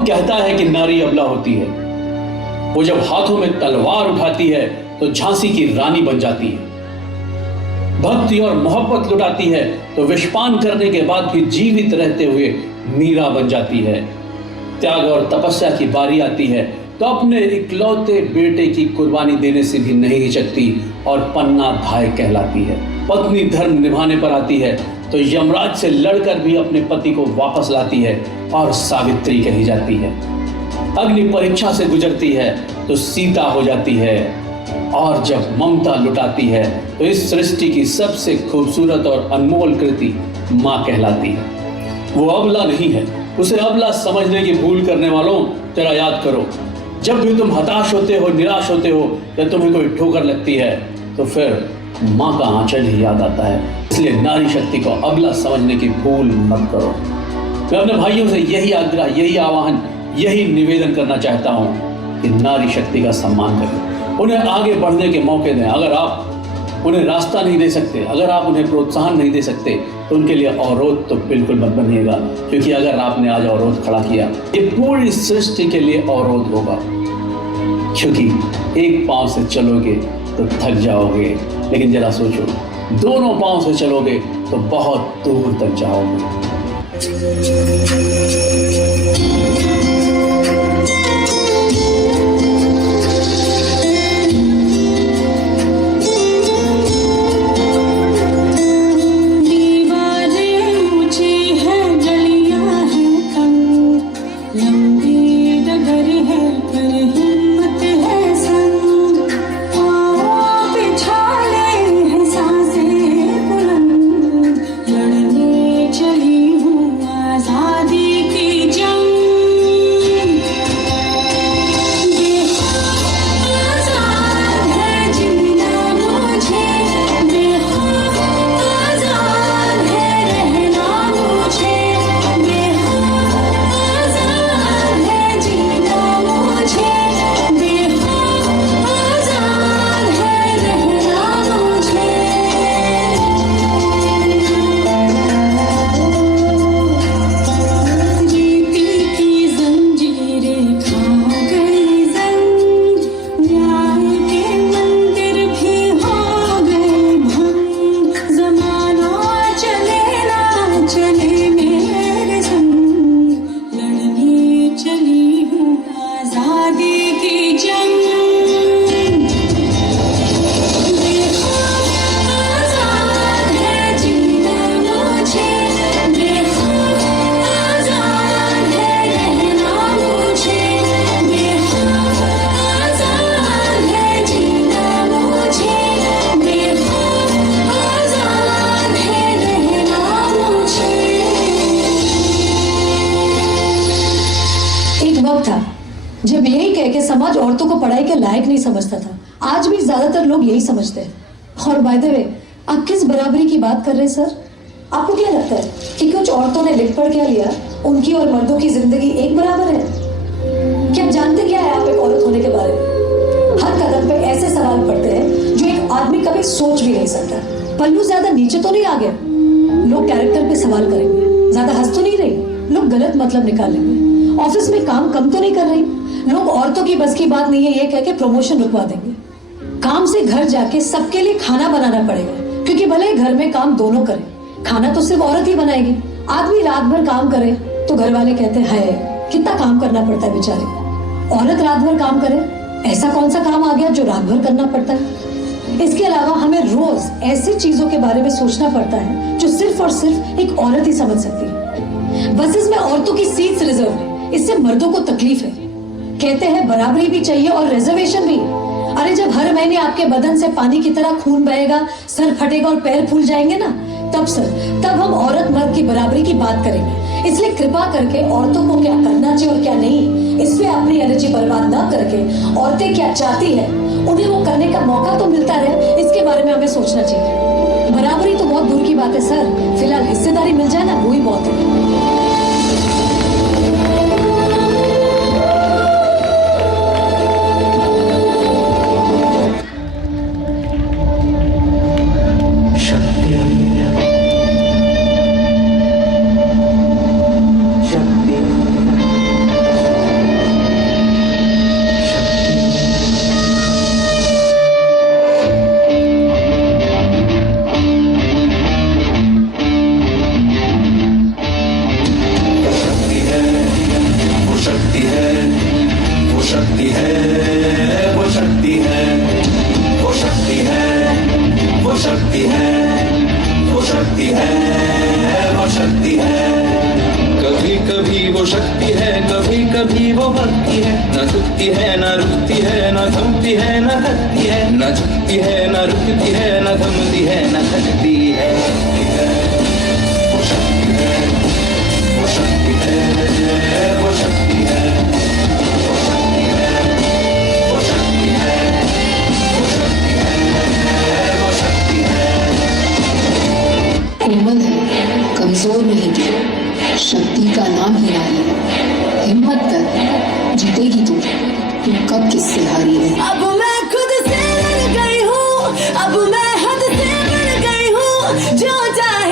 कहता है कि नारी अबला होती है। वो जब हाथों में तलवार उठाती है तो झांसी की रानी बन जाती है। भक्ति और मोहब्बत लुटाती है तो विषपान करने के बाद भी जीवित रहते हुए मीरा बन जाती है। त्याग और तपस्या की बारी आती है तो अपने इकलौते बेटे की कुर्बानी देने से भी नहीं हिचकती और पन्ना धाय कहलाती है। पत्नी धर्म निभाने पर आती है तो यमराज से लड़कर भी अपने पति को वापस लाती है और सावित्री कही जाती है। अग्नि परीक्षा से गुजरती है तो सीता हो जाती है और जब ममता लुटाती है तो इस सृष्टि की सबसे खूबसूरत और अनमोल कृति माँ कहलाती है। वो अबला नहीं है। उसे अबला समझने की भूल करने वालों, जरा याद करो, जब भी तुम हताश होते हो, निराश होते हो या तुम्हें कोई ठोकर लगती है तो फिर माँ का आंचल ही याद आता है। इसलिए नारी शक्ति को अबला समझने की भूल मत करो। मैं अपने भाइयों से यही आग्रह, यही आह्वान, यही निवेदन करना चाहता हूँ कि नारी शक्ति का सम्मान करें, उन्हें आगे बढ़ने के मौके दें। अगर आप उन्हें रास्ता नहीं दे सकते, अगर आप उन्हें प्रोत्साहन नहीं दे सकते तो उनके लिए अवरोध तो बिल्कुल मत बनिएगा, क्योंकि अगर आपने आज अवरोध खड़ा किया ये पूरी सृष्टि के लिए अवरोध होगा। क्योंकि एक पांव से चलोगे तो थक जाओगे, लेकिन जरा सोचो, दोनों पांव से चलोगे तो बहुत दूर तक जाओगे। जब यही कह के समाज औरतों को पढ़ाई के लायक नहीं समझता था। आज भी ज्यादातर लोग यही समझते हैं। और बाय द वे, आप किस बराबरी की बात कर रहे हैं सर? आपको क्या लगता है कि कुछ औरतों ने लिख पढ़ क्या लिया, उनकी और मर्दों की जिंदगी एक बराबर है? क्या आप जानते क्या है आप एक औरत होने के बारे में? हर कदम पे ऐसे सवाल पड़ते हैं जो एक आदमी कभी सोच भी नहीं सकता। पल्लू ज्यादा नीचे तो नहीं आ गया? लोग कैरेक्टर पे सवाल करेंगे। ज्यादा हंस तो नहीं रही? लोग गलत मतलब निकालेंगे। ऑफिस में काम कम तो नहीं कर रही? लोग औरतों की बस की बात नहीं है ये कह के प्रमोशन रुकवा देंगे। काम से घर जाके सबके लिए खाना बनाना पड़ेगा, क्योंकि भले घर में काम दोनों करें, खाना तो सिर्फ औरत ही बनाएगी। आदमी रात भर काम करे तो घर वाले कहते हैं कितना काम करना पड़ता है बेचारे। औरत रात भर काम करे, ऐसा कौन सा काम आ गया जो रात भर करना पड़ता है? इसके अलावा हमें रोज ऐसी चीजों के बारे में सोचना पड़ता है जो सिर्फ और सिर्फ एक औरत ही समझ सकती है। बसेस में औरतों की सीट्स रिजर्व है, इससे मर्दों को तकलीफ है। कहते हैं बराबरी भी चाहिए और रिजर्वेशन भी। अरे जब हर महीने आपके बदन से पानी की तरह खून बहेगा, सर फटेगा और पैर फूल जाएंगे ना, तब हम औरत मर्द की बराबरी की बात करेंगे। इसलिए कृपा करके औरतों को क्या करना चाहिए और क्या नहीं, इस पे अपनी एनर्जी बर्बाद न करके औरतें क्या चाहती है उन्हें वो करने का मौका तो मिलता रहे, इसके बारे में हमें सोचना चाहिए। बराबरी तो बहुत दूर की बात है सर, फिलहाल हिस्सेदारी मिल जाए ना, वो ही बहुत है। कभी वो भक्ति है, न झुकती है न रुकती है, न थमती है न थकती है, न झुकती है न रुकती है, न थमती है न थकती है। वो शक्ति है, वो शक्ति है, वो शक्ति है, वो शक्ति है, वो शक्ति है, वो शक्ति है, वो शक्ति है। कोमल है, कमजोर नहीं थी, शक्ति का नाम ही नारी है। हिम्मत कर, जीतेगी तू कब किससे हारी है। अब मैं खुद से लड़ गई हूँ, अब मैं हद से बढ़ गई हूँ, जो चाहे